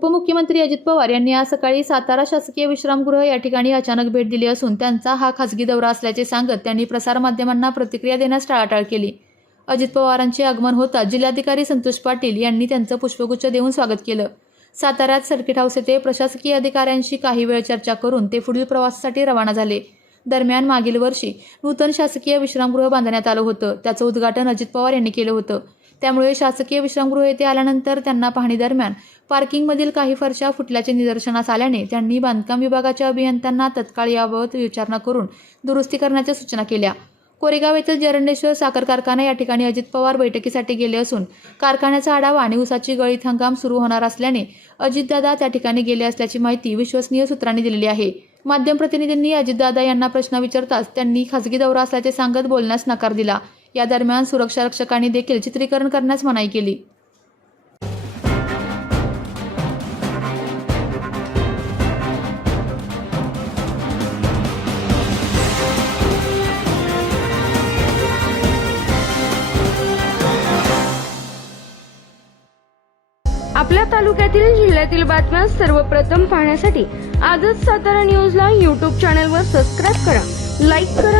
उपमुख्यमंत्री अजित पवार यांनी आज सकाळी सातारा शासकीय विश्रामगृह या ठिकाणी अचानक भेट दिली असून त्यांचा हा खासगी दौरा असल्याचे सांगत त्यांनी प्रसारमाध्यमांना प्रतिक्रिया देण्यास टाळाटाळ केली. अजित पवारांचे आगमन होताच जिल्हाधिकारी संतोष पाटील यांनी त्यांचं पुष्पगुच्छ देऊन स्वागत केलं. साताऱ्यात सर्किट हाऊस येथे प्रशासकीय अधिकाऱ्यांशी काही वेळ चर्चा करून ते पुढील प्रवासासाठी रवाना झाले. दरम्यान मागील वर्षी नूतन शासकीय विश्रामगृह बांधण्यात आलं होतं. त्याचं उद्घाटन अजित पवार यांनी केलं होतं. त्यामुळे शासकीय विश्रामगृह येथे आल्यानंतर त्यांना पाहणीदरम्यान पार्किंगमधील काही फरशा फुटल्याचे निदर्शनास आल्याने त्यांनी बांधकाम विभागाच्या अभियंत्यांना तत्काळ याबाबत विचारणा करून दुरुस्ती करण्याच्या सूचना केल्या. कोरेगाव येथील जरंडेश्वर साखर कारखाना या ठिकाणी अजित पवार बैठकीसाठी गेले असून कारखान्याचा आढावा आणि उसाची गळीत हंगाम सुरू होणार असल्याने अजितदादा त्या ठिकाणी गेले असल्याची माहिती विश्वसनीय सूत्रांनी दिलेली आहे. माध्यम प्रतिनिधींनी अजितदादा यांना प्रश्न विचारताच त्यांनी खासगी दौरा असल्याचे सांगत बोलण्यास नकार दिला. या दरम्यान सुरक्षा रक्षकांनी देखील चित्रीकरण करण्यास मनाई केली. आपल्या तालुक्यातील जिल्ह्यातील बातम्या सर्वप्रथम पाहण्यासाठी आजच सातारा न्यूजला यूट्यूब चॅनलवर सबस्क्राईब करा. लाईक करा